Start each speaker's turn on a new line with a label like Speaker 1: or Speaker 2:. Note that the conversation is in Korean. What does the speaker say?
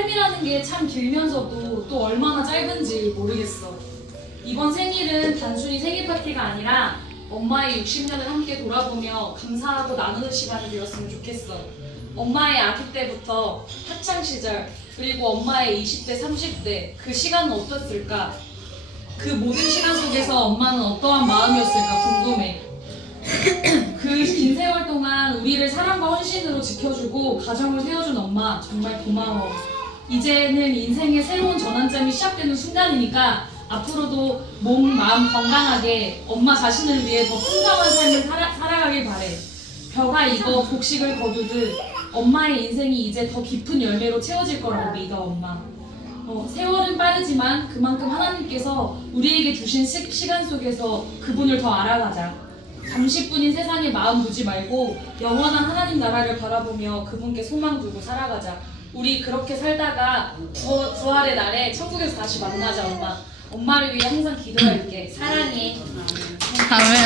Speaker 1: 삶이라는 게 참 길면서도 또 얼마나 짧은지 모르겠어. 이번 생일은 단순히 생일 파티가 아니라 엄마의 60년을 함께 돌아보며 감사하고 나누는 시간이 되었으면 좋겠어. 엄마의 아기 때부터 학창 시절 그리고 엄마의 20대, 30대 그 시간은 어땠을까? 그 모든 시간 속에서 엄마는 어떠한 마음이었을까 궁금해. 그 긴 세월 동안 우리를 사랑과 헌신으로 지켜주고 가정을 세워준 엄마 정말 고마워. 이제는 인생의 새로운 전환점이 시작되는 순간이니까 앞으로도 몸, 마음 건강하게 엄마 자신을 위해 더 풍성한 삶을 살아, 살아가길 바래. 벼가 익어 곡식을 거두듯 엄마의 인생이 이제 더 깊은 열매로 채워질 거라고 믿어 엄마. 어, 세월은 빠르지만 그만큼 하나님께서 우리에게 주신 시, 시간 속에서 그분을 더 알아가자. 잠시뿐인 세상에 마음 두지 말고 영원한 하나님 나라를 바라보며 그분께 소망 두고 살아가자. 우리 그렇게 살다가 부, 부활의 날에 천국에서 다시 만나자 엄마. 엄마를 위해 항상 기도할게. 사랑해.
Speaker 2: 아멘.